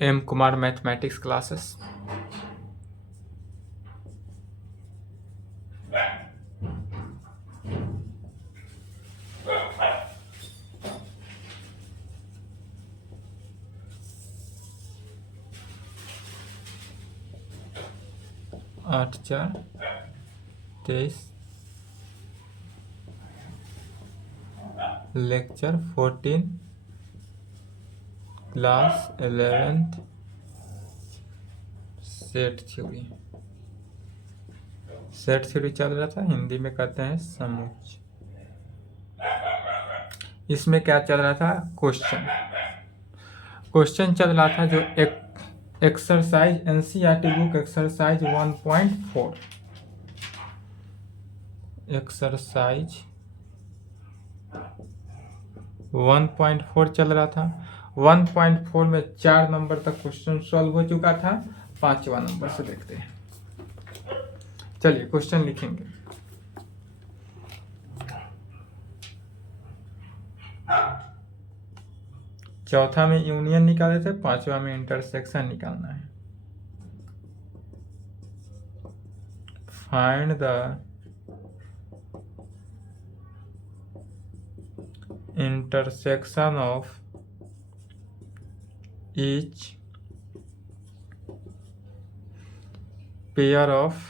M Kumar mathematics classes. आठ चार 23, lecture 14, class 11th, set theory. Set theory चल रहा था, हिंदी में कहते हैं समुच्चय। इसमें क्या चल रहा था? क्वेश्चन चल रहा था जो एक exercise NCERT book exercise 1.4 exercise 1.4 चल रहा था। 1.4 में 4 नंबर तक क्वेश्चन सॉल्व हो चुका था। 5वां नंबर से देखते हैं। चलिए क्वेश्चन लिखेंगे। चौथा में यूनियन निकाले थे, 5वां में इंटरसेक्शन निकालना है। Find the intersection of each pair of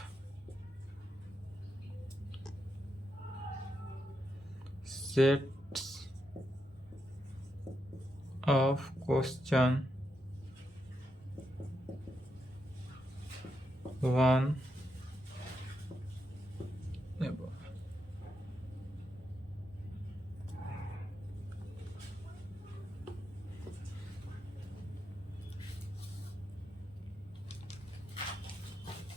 sets of question 1 above।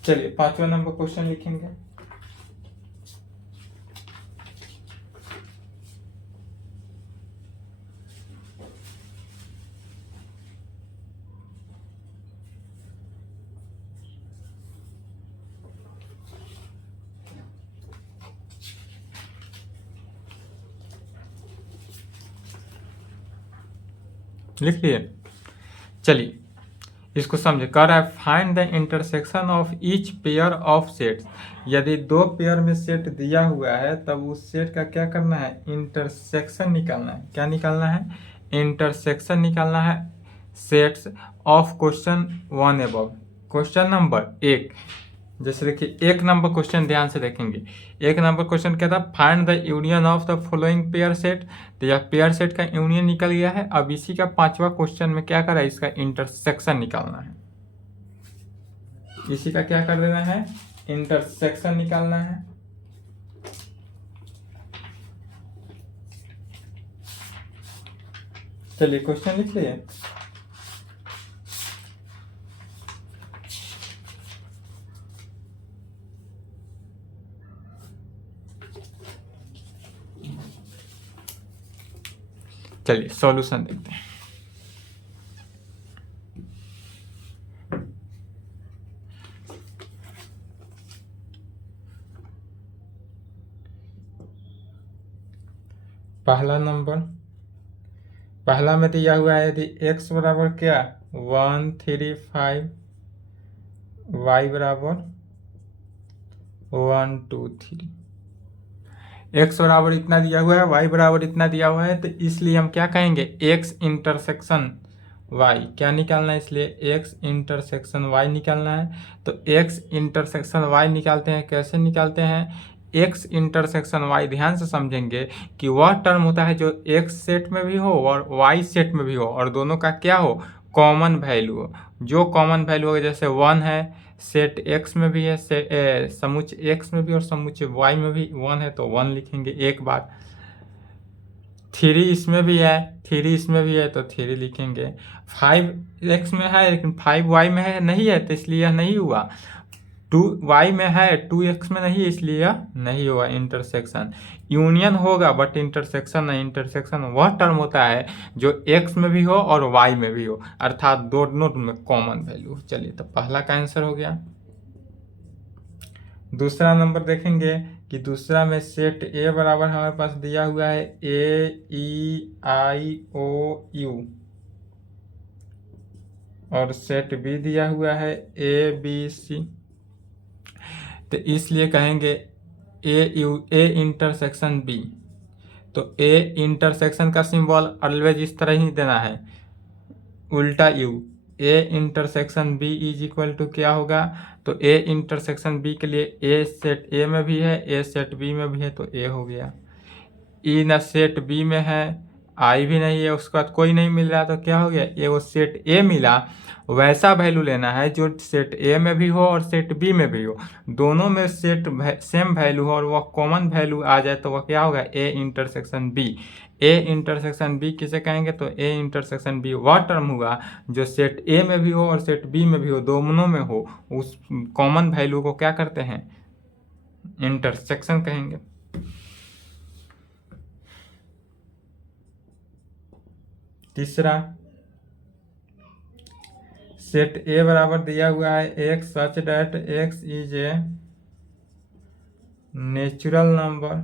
चलिए 5वां नंबर क्वेश्चन लिखेंगे। लिख लिए। चलिए इसको समझे। कह रहा है find the intersection of each pair of sets. यदि 2 पेयर में सेट दिया हुआ है तब उस सेट का क्या करना है? इंटरसेक्शन निकालना है। क्या निकालना है? इंटरसेक्शन निकालना है sets of question 1 above. Question number 1, जैसे देखिए 1 नंबर क्वेश्चन ध्यान से देखेंगे। 1 नंबर क्वेश्चन क्या था? Find the union of the following pair set. तो यह पेयर सेट का यूनियन निकल गया है। अब इसी का 5वां क्वेश्चन में क्या करा है? इसका इंटरसेक्शन निकालना है। इसी का क्या कर देना है? इंटरसेक्शन निकालना है। चलिए क्वेश्चन लिख लिए। चलिए सॉल्यूशन देखते हैं। पहला नंबर, पहला में दिया हुआ है यदि x बराबर क्या 1 3 5, y बराबर 1 2 3, x बराबर इतना दिया हुआ है, y बराबर इतना दिया हुआ है, तो इसलिए हम क्या कहेंगे? x इंटरसेक्शन y क्या निकालना है? इसलिए x इंटरसेक्शन y निकालना है। तो x इंटरसेक्शन y निकालते हैं। कैसे निकालते हैं? x इंटरसेक्शन y ध्यान से समझेंगे कि वह टर्म होता है जो x सेट में भी हो और y सेट में भी हो और दोनों का क्या हो? कॉमन वैल्यू हो। जो कॉमन वैल्यू हो, जैसे 1 है, सेट x में भी है, समुच्चय x में भी और समुच्चय y में भी 1 है तो 1 लिखेंगे एक बार। 3 इसमें भी है, 3 इसमें भी है तो 3 लिखेंगे। 5 x में है लेकिन 5 y में है नहीं है, तो इसलिए यह नहीं हुआ। 2 y में है, 2 x में नहीं, इसलिए यह नहीं होगा इंटरसेक्शन। यूनियन होगा बट इंटरसेक्शन नहीं। इंटरसेक्शन वह टर्म होता है जो x में भी हो और y में भी हो, अर्थात दोनों में कॉमन वैल्यू। चलिए तो पहला का आंसर हो गया। दूसरा नंबर देखेंगे कि दूसरा में सेट ए बराबर हमारे पास दिया हुआ है ए ई आई ओ यू। और सेट बी दिया हुआ है ए बी सी, तो इसलिए कहेंगे ए इंटरसेक्शन बी। तो ए इंटरसेक्शन का सिंबल ऑलवेज इस तरह ही देना है, उल्टा U. A intersection B is equal to क्या होगा, तो ए इंटरसेक्शन बी के लिए ए सेट ए में भी है, ए सेट बी में भी है, तो ए हो गया। ई ना सेट बी में है, आई भी नहीं है, उसके बाद कोई नहीं मिल रहा, तो क्या हो गया, ये वो सेट ए मिला, वैसा वैल्यू लेना है जो सेट ए में भी हो और सेट बी में भी हो, दोनों में सेट सेम वैल्यू हो और वह कॉमन वैल्यू आ जाए, तो वह क्या होगा, A intersection B. A intersection B किसे कहेंगे, तो ए इंटरसेक्शन बी वह टर्म हुआ जो सेट ए में भी हो और सेट बी में भी हो, दोनों में हो, उस कॉमन वैल्यू को क्या करते हैं, इंटरसेक्शन कहेंगे। तीसरा, सेट ए बराबर दिया हुआ है x such that x is a natural number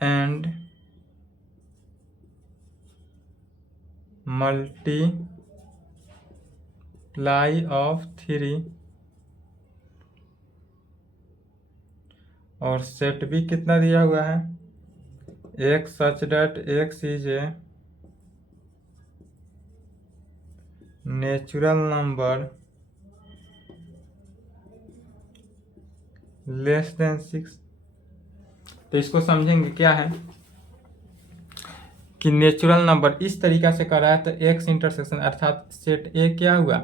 and multiply of 3, और सेट बी कितना दिया हुआ है, x such that x is a natural number less than 6। तो इसको समझेंगे क्या है कि नेचुरल नंबर इस तरीका से कर रहा है, तो एक्स इंटरसेक्शन अर्थात सेट ए क्या हुआ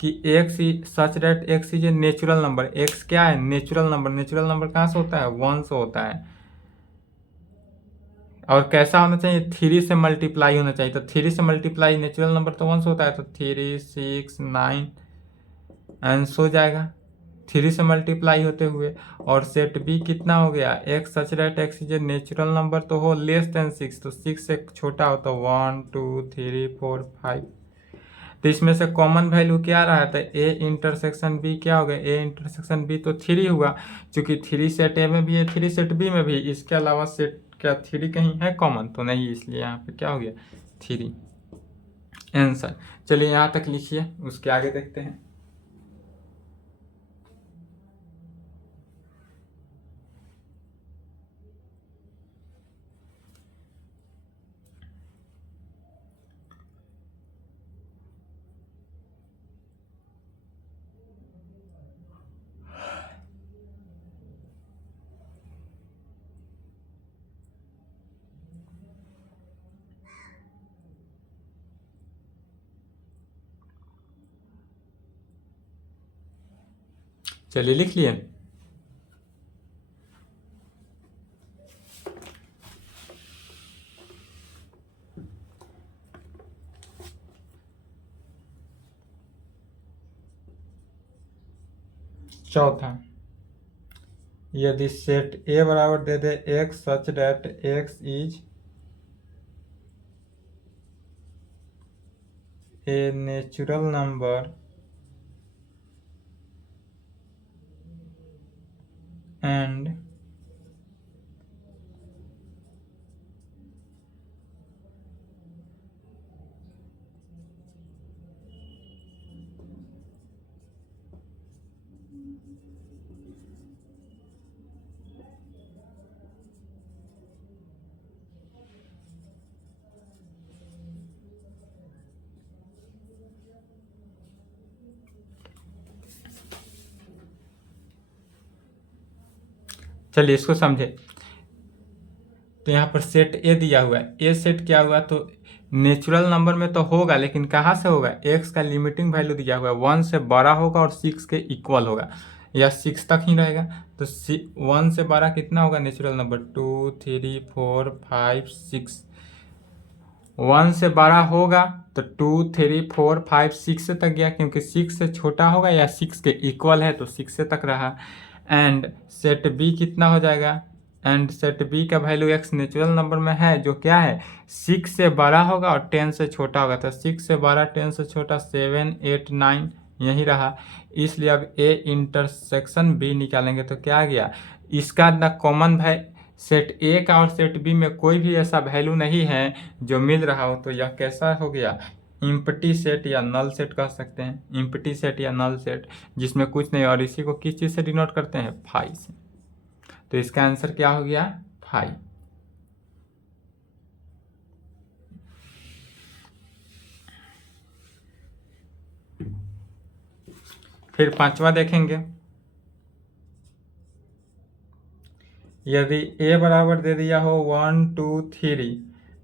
कि x such that x is a natural number, x क्या है, नेचुरल नंबर। नेचुरल नंबर कहाँ से होता है, 1 से होता है, और कैसा होना चाहिए, 3 से मल्टीप्लाई होना चाहिए। तो 3 से मल्टीप्लाई नेचुरल नंबर तो 1 से होता है, तो 3 6 9 आंसर हो जाएगा 3 से मल्टीप्लाई होते हुए। और सेट बी कितना हो गया, x such that x is a natural number तो हो लेस देन 6, तो 6 से छोटा हो तो 1 2 3 4 5। तो इसमें से कॉमन वैल्यू क्या रहा है, तो ए इंटरसेक्शन बी क्या हो गया, ए इंटरसेक्शन बी तो 3 हुआ, क्योंकि 3 सेट ए में भी है, 3 सेट बी में भी, इसके अलावा सेट क्या 3 कहीं है कॉमन, तो नहीं, इसलिए यहाँ पे क्या हो गया 3 आंसर। चलिए यहाँ तक लिखिए, उसके आगे देखते हैं। चलिए लिख लिए। चौथा, यदि सेट ए बराबर दे दे x such that x is a natural number and चलिए इसको समझे। तो यहाँ पर सेट ए दिया हुआ है, ए सेट क्या हुआ, तो नेचुरल नंबर में तो होगा, लेकिन कहाँ से होगा, एक्स का लिमिटिंग वैल्यू दिया हुआ है, 1 से बड़ा होगा और 6 के इक्वल होगा, या 6 तक ही रहेगा। तो 1 से बड़ा कितना होगा नेचुरल नंबर, 2 3 4 5 6। 1 से बड़ा होगा तो 2 3 4 5 6 से तक गया, क्योंकि 6 से छोटा होगा या 6 के इक्वल है तो 6 से तक रहा। एंड सेट बी कितना हो जाएगा, एंड सेट बी का वैल्यू एक्स नेचुरल नंबर में है जो क्या है 6 से बड़ा होगा और 10 से छोटा होगा, तो 6 से बड़ा 10 से छोटा 7 8 9 यही रहा। इसलिए अब ए इंटरसेक्शन बी निकालेंगे तो क्या आ गया, इसका ना कॉमन सेट ए का और सेट बी में कोई भी ऐसा वैल्यू नहीं है जो मिल रहा हो, तो यह कैसा हो गया, इम्पटी सेट या नल सेट कह सकते हैं, इम्पटी सेट या नल सेट जिसमें कुछ नहीं, और इसी को किस चीज़ से डिनोट करते हैं, फाई से। तो इसका आंसर क्या हो गया, फाई। फिर पांचवा देखेंगे, यदि ए बराबर दे दिया हो 1 2 3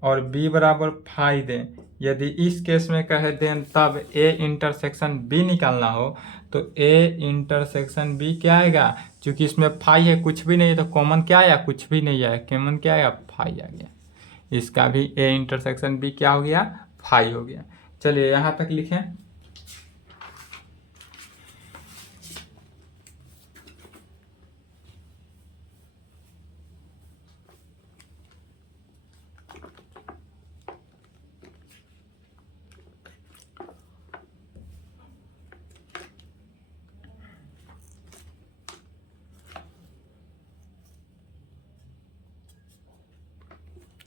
और बी बराबर 5 दें, यदि इस केस में कह दें तब ए इंटरसेक्शन बी निकालना हो, तो ए इंटरसेक्शन बी क्या आएगा, क्योंकि इसमें 5 है, कुछ भी नहीं है, तो कॉमन क्या आया, कुछ भी नहीं आया, कॉमन क्या आया, 5 आ गया। इसका भी ए इंटरसेक्शन बी क्या हो गया, 5 हो गया। चलिए यहाँ तक लिखें।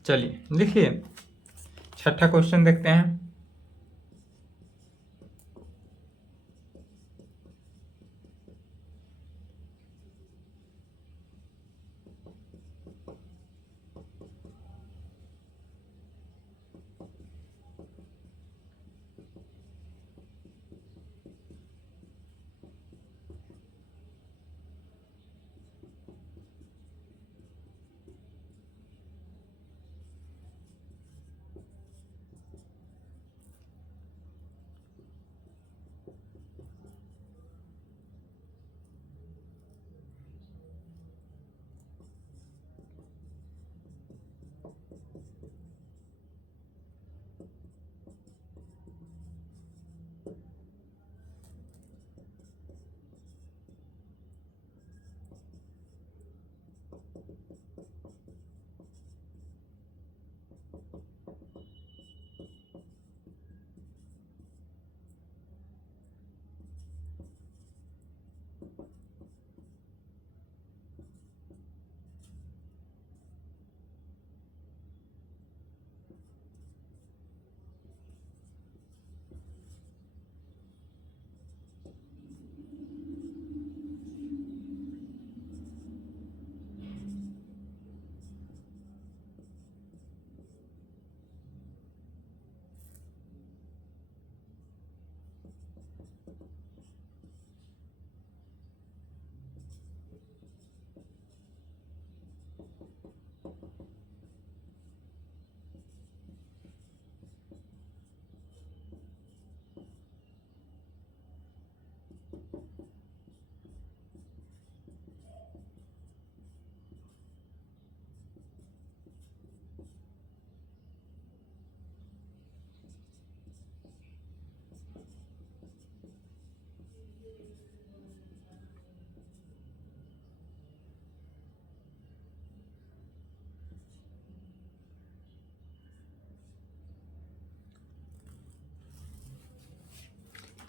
चलिए लिखिए, छठा क्वेश्चन देखते हैं।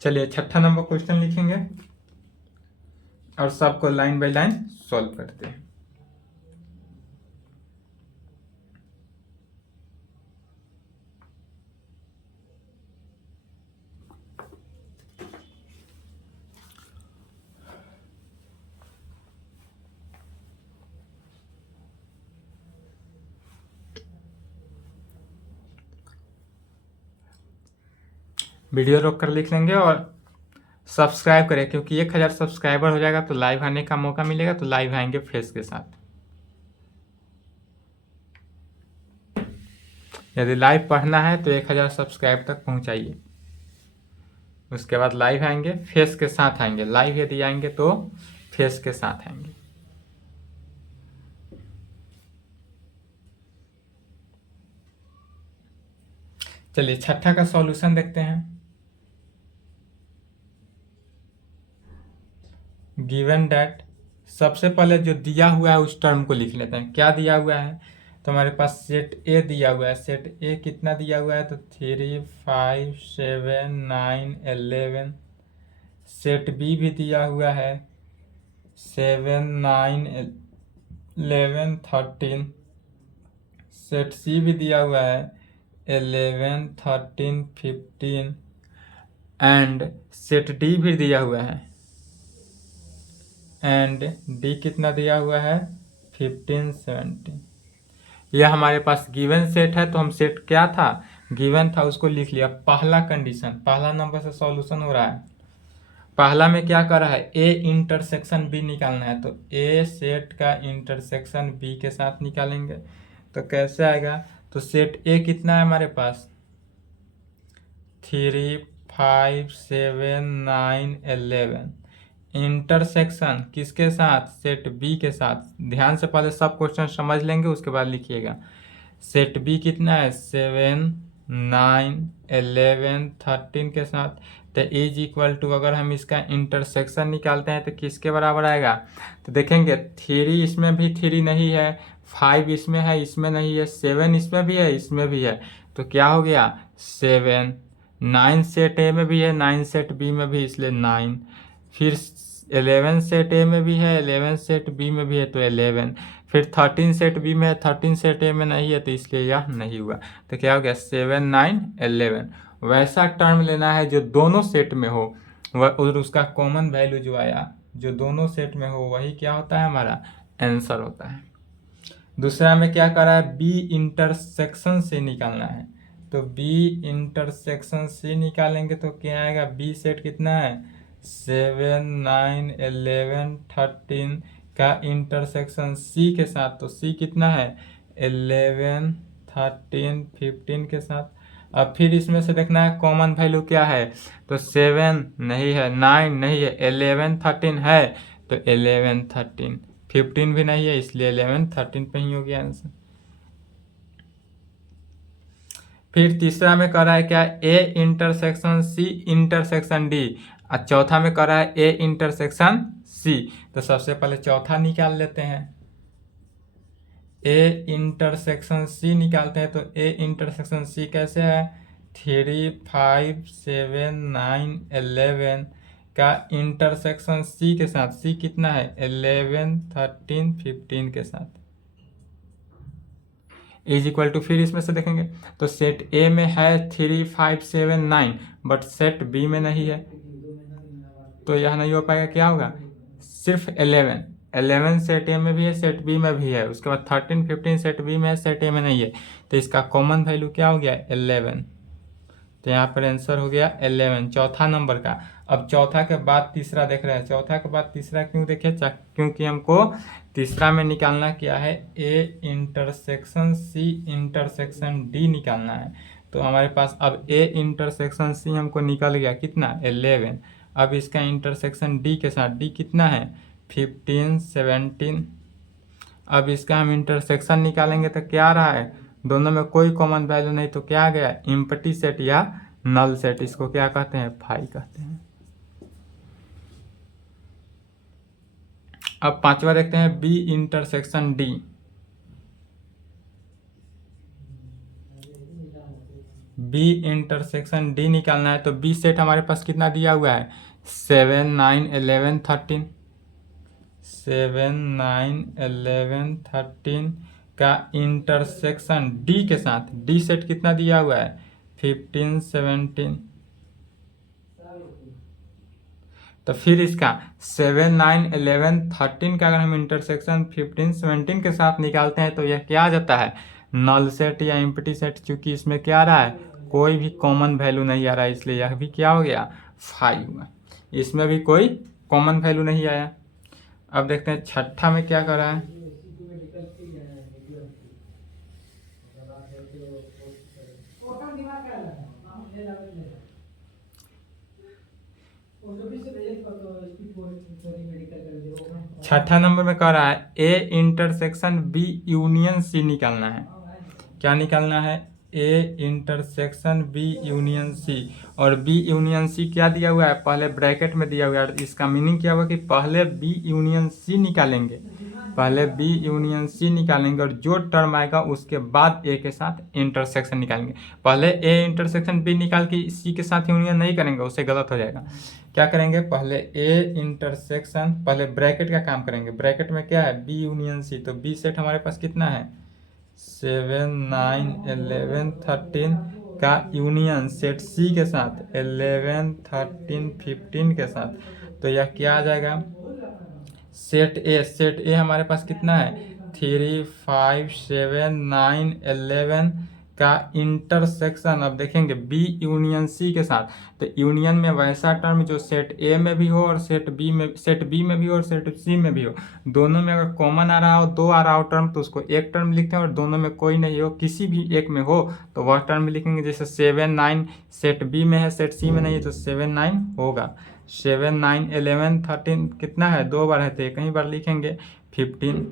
चलिए छठा नंबर क्वेश्चन लिखेंगे और सबको लाइन बाय लाइन सॉल्व करते हैं। वीडियो रोक कर लिख लेंगे और सब्सक्राइब करें, क्योंकि 1000 सब्सक्राइबर हो जाएगा तो लाइव आने का मौका मिलेगा, तो लाइव आएंगे फेस के साथ। यदि लाइव पढ़ना है तो 1000 सब्सक्राइब तक पहुंचाइए, उसके बाद लाइव आएंगे, फेस के साथ आएंगे। लाइव यदि आएंगे तो फेस के साथ आएंगे। चलिए छठा का सॉल्यूशन देखते हैं। गिवन डैट, सबसे पहले जो दिया हुआ है उस टर्म को लिख लेते हैं। क्या दिया हुआ है, तो हमारे पास सेट ए दिया हुआ है। सेट ए कितना दिया हुआ है, तो 3 5 7 9 11। सेट बी भी दिया हुआ है 7 9 11 13। सेट सी भी दिया हुआ है 11 13 15 एंड सेट डी भी दिया हुआ है, एंड डी कितना दिया हुआ है 15 17। यह हमारे पास गिवन सेट है, तो हम सेट क्या था गिवन था उसको लिख लिया। पहला कंडीशन, पहला नंबर से सॉल्यूशन हो रहा है। पहला में क्या कर रहा है, ए इंटरसेक्शन बी निकालना है, तो ए सेट का इंटरसेक्शन बी के साथ निकालेंगे। तो कैसे आएगा, तो सेट ए कितना है हमारे पास 3 5 7 9 11, इंटरसेक्शन किसके साथ सेट बी के साथ। ध्यान से पहले सब क्वेश्चन समझ लेंगे उसके बाद लिखिएगा। सेट बी कितना है 7 9 11 13 के साथ, तो इज इक्वल टू अगर हम इसका इंटरसेक्शन निकालते हैं तो किसके बराबर आएगा, तो देखेंगे 3 इसमें भी 3 नहीं है, 5 इसमें है इसमें नहीं है, 7 इसमें भी है इसमें भी है, तो क्या हो गया 7। 9 सेट ए में भी है 9 सेट बी में भी इसलिए 9, फिर 11 सेट ए में भी है 11 सेट बी में भी है तो 11, फिर 13 सेट बी में है 13 सेट ए में नहीं है तो इसलिए यह नहीं हुआ। तो क्या हो गया 7 9 11। वैसा टर्म लेना है जो दोनों सेट में हो और उसका कॉमन वैल्यू जो आया जो दोनों सेट में हो वही क्या होता है हमारा आंसर होता है। दूसरा में क्या करा है बी इंटरसेक्शन से निकालना है, तो बी इंटरसेक्शन से निकालेंगे तो क्या आएगा बी सेट कितना है 7 9 11 13 का इंटरसेक्शन सी के साथ, तो सी कितना है 11 13 15 के साथ। अब फिर इसमें से देखना है कॉमन वैल्यू क्या है, तो 7 नहीं है 9 नहीं है 11 13 है तो 11 13, 15 भी नहीं है इसलिए 11 13 पे ही हो गया आंसर। फिर तीसरा में कर रहा है क्या A intersection C intersection D, और चौथा में कर रहा है ए इंटरसेक्शन सी। तो सबसे पहले चौथा निकाल लेते हैं, ए इंटरसेक्शन सी निकालते हैं। तो ए इंटरसेक्शन सी कैसे है 3 5 7 9 11 का इंटरसेक्शन सी के साथ, सी कितना है 11 13 15 के साथ इज इक्वल टू, फिर इसमें से देखेंगे तो सेट ए में है 3 5 7 9 बट सेट बी में नहीं है तो यह नहीं हो पाएगा। क्या होगा सिर्फ 11 सेट ए में भी है सेट बी में भी है, उसके बाद 13 15 सेट बी में है सेट ए में नहीं है, तो इसका कॉमन वैल्यू क्या हो गया 11। तो यहाँ पर आंसर हो गया 11 चौथा नंबर का। अब चौथा के बाद तीसरा देख रहे हैं, चौथा के बाद तीसरा क्यों देखे, क्योंकि हमको तीसरा में निकालना क्या है A intersection C intersection D निकालना है। तो हमारे पास अब ए इंटरसेक्शन सी हमको निकल गया कितना 11। अब इसका इंटरसेक्शन डी के साथ, डी कितना है 15 17। अब इसका हम इंटरसेक्शन निकालेंगे तो क्या आ रहा है दोनों में कोई कॉमन वैल्यू नहीं, तो क्या आ गया एम्प्टी सेट या नल सेट, इसको क्या कहते हैं फाई कहते हैं। अब पांचवा देखते हैं B intersection D. B intersection D निकालना है, तो बी सेट हमारे पास कितना दिया हुआ है 7 9 11 13, 7 9 11 13 का इंटरसेक्शन डी के साथ, डी सेट कितना दिया हुआ है 15 17। तो फिर इसका 7 9 11 13 का अगर हम इंटरसेक्शन 15 17 के साथ निकालते हैं तो यह क्या आ जाता है नल सेट या एम्प्टी सेट। चूंकि इसमें क्या आ रहा है कोई भी कॉमन वैल्यू नहीं आ रहा है इसलिए यह भी क्या हो गया 5 हुआ, इसमें भी कोई कॉमन वैल्यू नहीं आया। अब देखते हैं छठा में क्या कर रहा है, छठा नंबर में कह रहा है A intersection B union C निकालना है। क्या निकालना है A intersection B union C, और बी यूनियन सी क्या दिया हुआ है पहले ब्रैकेट में दिया हुआ है। इसका मीनिंग क्या हुआ कि पहले बी यूनियन सी निकालेंगे, पहले बी यूनियन सी निकालेंगे और जो टर्म आएगा उसके बाद ए के साथ इंटरसेक्शन निकालेंगे। पहले ए इंटरसेक्शन बी निकाल के सी के साथ यूनियन नहीं करेंगे, उससे गलत हो जाएगा। क्या करेंगे पहले ए इंटरसेक्शन, पहले ब्रैकेट का काम करेंगे। ब्रैकेट में क्या है बी यूनियन सी, तो बी सेट हमारे पास कितना है 7 9 11 13 का यूनियन सेट सी के साथ 11 13 15 के साथ, तो यह क्या आ जाएगा, सेट ए हमारे पास कितना है 3 5 7 9 11 का इंटरसेक्शन। अब देखेंगे बी यूनियन सी के साथ, तो यूनियन में वैसा टर्म जो सेट ए में भी हो और सेट बी में भी हो और सेट सी में भी हो, दोनों में अगर कॉमन आ रहा हो, दो आ रहा हो टर्म, तो उसको एक टर्म लिखते हैं, और दोनों में कोई नहीं हो, किसी भी एक में हो तो वह टर्म लिखेंगे। जैसे 7 9 सेट बी में है, सेट सी में नहीं है, तो 7 9 होगा। 7 9 11 13 कितना है, दो बार है तो एक ही बार लिखेंगे 15।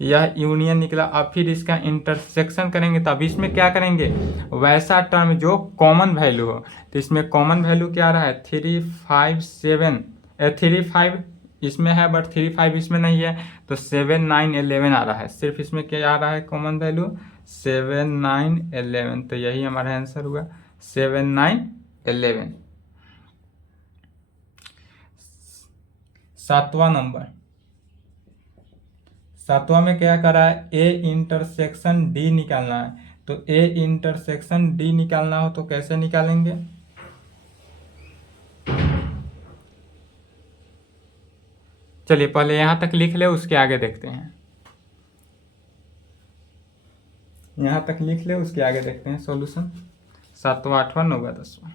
यह यूनियन निकला। अब फिर इसका इंटरसेक्शन करेंगे, तब इसमें क्या करेंगे, वैसा टर्म जो कॉमन वैल्यू हो, तो इसमें कॉमन वैल्यू क्या आ रहा है 3 5 7 3 5 इसमें है, बट 3 5 इसमें नहीं है, तो 7 9 11 आ रहा है। सिर्फ इसमें क्या आ रहा है कॉमन वैल्यू 7 9 11, तो यही हमारा आंसर हुआ 7 9 11। सातवां में क्या करा है, ए इंटरसेक्शन डी निकालना है। तो ए इंटरसेक्शन डी निकालना हो तो कैसे निकालेंगे, चलिए पहले यहां तक लिख ले, उसके आगे देखते हैं। यहां तक लिख ले, उसके आगे देखते हैं सॉल्यूशन। 7वां 8वां 9वां 10वां।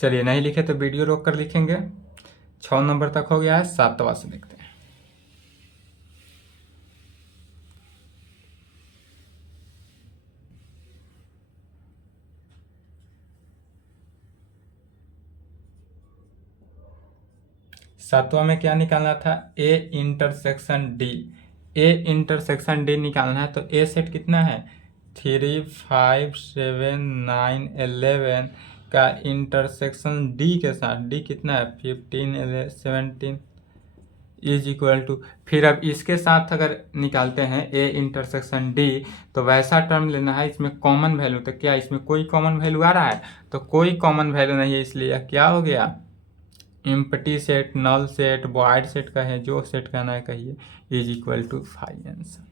चलिए नहीं लिखे तो वीडियो रोक कर लिखेंगे। 6 नंबर तक हो गया है, 7वां से देखते हैं। सातवां में क्या निकालना था, A intersection D. A intersection D निकालना है, तो ए सेट कितना है 3 5 7 9 11 का इंटरसेक्शन डी के साथ, डी कितना है 15 17 इज इक्वल टू, फिर अब इसके साथ अगर निकालते हैं ए इंटरसेक्शन डी, तो वैसा टर्म लेना है इसमें कॉमन वैल्यू। तो क्या इसमें कोई कॉमन वैल्यू आ रहा है, तो कोई कॉमन वैल्यू नहीं है, इसलिए क्या हो गया empty set, null set, void set का है, जो सेट कहना है कहिए, इज इक्वल टू 5 आंसर।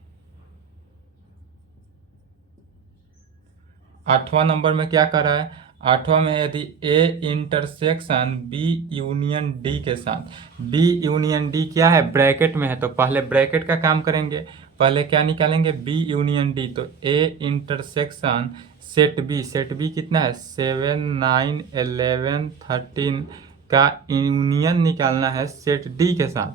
8वां नंबर में क्या कर रहा है, 8वां में यदि A intersection B union D के साथ, बी यूनियन डी क्या है ब्रैकेट में है, तो पहले ब्रैकेट का काम करेंगे। पहले क्या निकालेंगे बी यूनियन डी, तो ए इंटरसेक्शन सेट बी कितना है 7 9 11 13 का यूनियन निकालना है सेट डी के साथ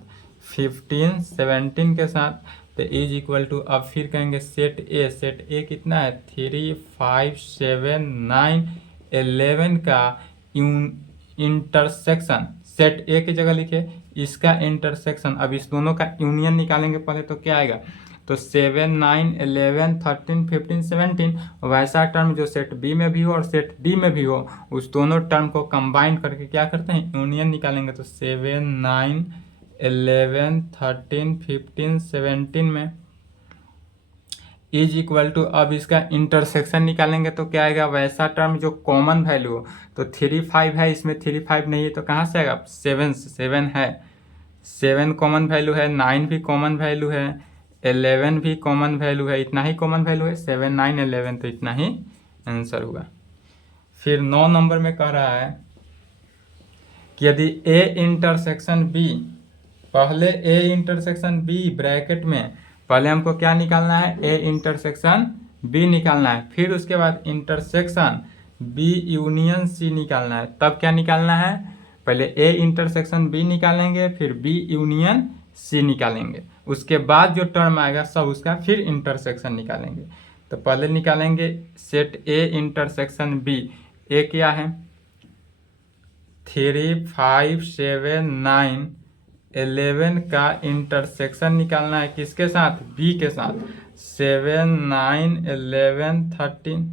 15 17 के साथ, तो इज इक्वल टू, अब फिर कहेंगे सेट ए कितना है 3 5 7 9 11 का इंटरसेक्शन, सेट ए की जगह लिखे इसका इंटरसेक्शन। अब इस दोनों का यूनियन निकालेंगे पहले, तो क्या आएगा, तो 7 9 11 13 15 17 वैसा टर्म जो सेट बी में भी हो और सेट डी में भी हो, उस दोनों टर्म को कंबाइन करके क्या करते हैं यूनियन निकालेंगे। तो 7 9 11 13 15 17 में इज इक्वल टू, अब इसका इंटरसेक्शन निकालेंगे तो क्या आएगा वैसा टर्म जो कॉमन वैल्यू हो, तो 3 5 है इसमें 3 5 नहीं है, तो कहाँ से आएगा 7 है, 7 कॉमन वैल्यू है, 9 भी कॉमन वैल्यू है, 11 भी कॉमन वैल्यू है, इतना ही कॉमन वैल्यू है, 7 9 11, तो इतना ही आंसर हुआ। फिर 9 नंबर में कह रहा है कि यदि ए इंटरसेक्शन बी, पहले ए इंटरसेक्शन बी ब्रैकेट में पहले हमको क्या निकालना है, ए इंटरसेक्शन बी निकालना है, फिर उसके बाद इंटरसेक्शन बी यूनियन सी निकालना है। तब क्या निकालना है, पहले ए इंटरसेक्शन बी निकालेंगे, फिर बी यूनियन सी निकालेंगे, उसके बाद जो टर्म आएगा सब उसका फिर इंटरसेक्शन निकालेंगे। तो पहले निकालेंगे सेट ए इंटरसेक्शन बी। ए क्या है, 3 5 7 9 11 का इंटरसेक्शन निकालना है, किसके साथ, बी के साथ, 7 9 11 13।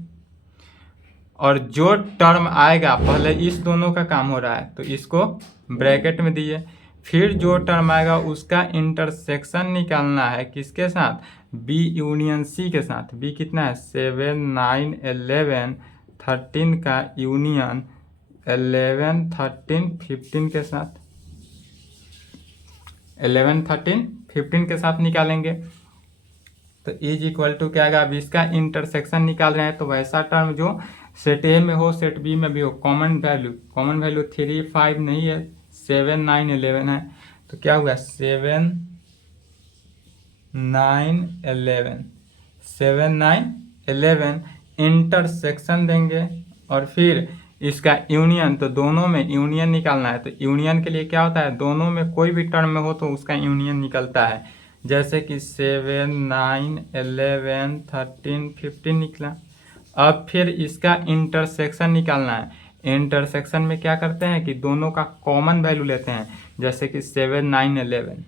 और जो टर्म आएगा, पहले इस दोनों का काम हो रहा है तो इसको ब्रैकेट में दिए, फिर जो टर्म आएगा उसका इंटरसेक्शन निकालना है, किसके साथ, बी यूनियन सी के साथ। बी कितना है, 7 9 11 13 का यूनियन 11 13 15 के साथ, 11 13 15 के साथ निकालेंगे। तो इज इक्वल टू क्या आएगा, अब इसका इंटरसेक्शन निकाल रहे हैं तो वैसा टर्म जो सेट ए में हो सेट बी में भी हो, कॉमन वैल्यू 3 5 नहीं है, 7 9 11 है। तो क्या हुआ, 7 9 11, 7 9 11 इंटरसेक्शन देंगे और फिर इसका यूनियन, तो दोनों में यूनियन निकालना है। तो यूनियन के लिए क्या होता है, दोनों में कोई भी टर्म में हो तो उसका यूनियन निकलता है, जैसे कि 7 9 11 13 15 निकला। अब फिर इसका इंटरसेक्शन निकालना है। इंटरसेक्शन में क्या करते हैं कि दोनों का कॉमन वैल्यू लेते हैं, जैसे कि 7 9 11,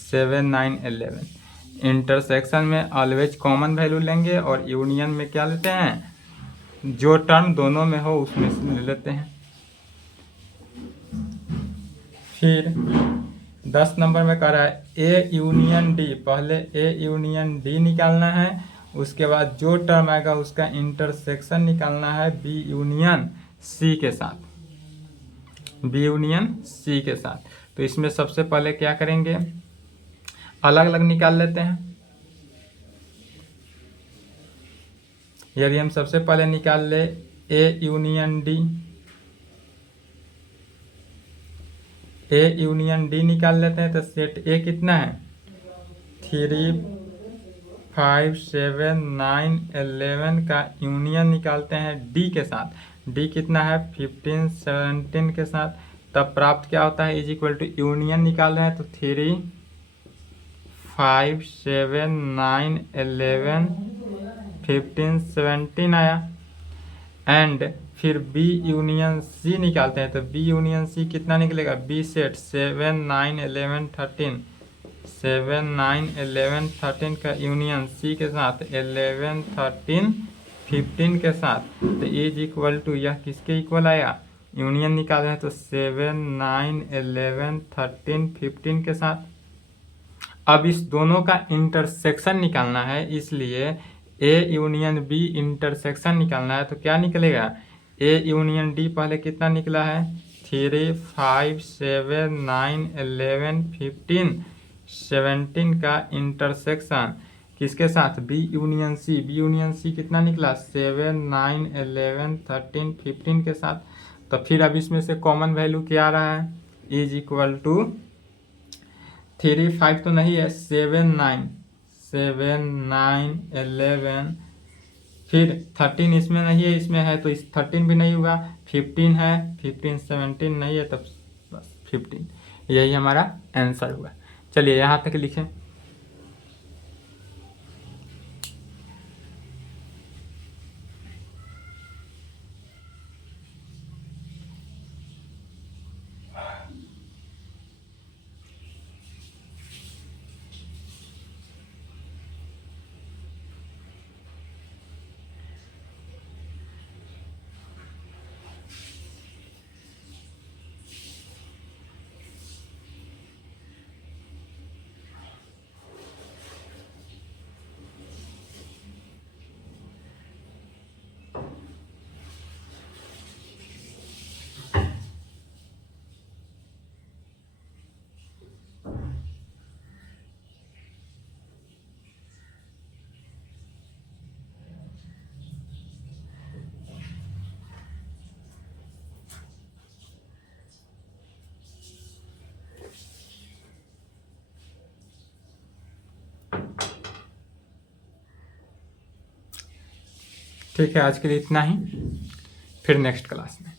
7 9 11। इंटरसेक्शन में ऑलवेज कॉमन वैल्यू लेंगे और यूनियन में क्या लेते हैं, जो टर्म दोनों में हो उसमें से ले लेते हैं। फिर 10 नंबर में कह रहा है ए यूनियन डी, पहले ए यूनियन डी निकालना है, उसके बाद जो टर्म आएगा उसका इंटरसेक्शन निकालना है बी यूनियन सी के साथ, बी यूनियन सी के साथ। तो इसमें सबसे पहले क्या करेंगे, अलग अलग निकाल लेते हैं। यदि हम सबसे पहले निकाल ले A union D, A union D निकाल लेते हैं तो सेट ए कितना है, 3 5 7 9 11 का यूनियन निकालते हैं डी के साथ। डी कितना है, 15 17 के साथ। तब प्राप्त क्या होता है, इज इक्वल टू यूनियन निकाल रहे हैं तो 3 5 7 9 11 15 17 आया। एंड फिर बी यूनियन सी निकालते हैं तो बी यूनियन सी कितना निकलेगा, बी सेट 7 9 11 13, 7 9 11 13 का यूनियन सी के साथ 11 13 15 के साथ। तो इज इक्वल टू यह किसके इक्वल आया, यूनियन निकाल रहे हैं तो 7 9 11 13 15 के साथ। अब इस दोनों का इंटरसेक्शन निकालना है, इसलिए ए यूनियन बी इंटरसेक्शन निकालना है। तो क्या निकलेगा, ए यूनियन डी पहले कितना निकला है, 3 5 7 9 11 15 17 का इंटरसेक्शन किसके साथ, B union C. B union C कितना निकला, 7 9 11 13 15 के साथ। तो फिर अब इसमें से कॉमन वैल्यू क्या आ रहा है, इज इक्वल टू 3 5 तो नहीं है, 7 9 11, फिर 13 इसमें नहीं है, इसमें है तो इस 13 भी नहीं हुआ, 15 है, 15 17 नहीं है तब बस 15, यही हमारा आंसर हुआ। चलिए यहाँ तक लिखें। ठीक है, आज के लिए इतना ही, फिर नेक्स्ट क्लास में।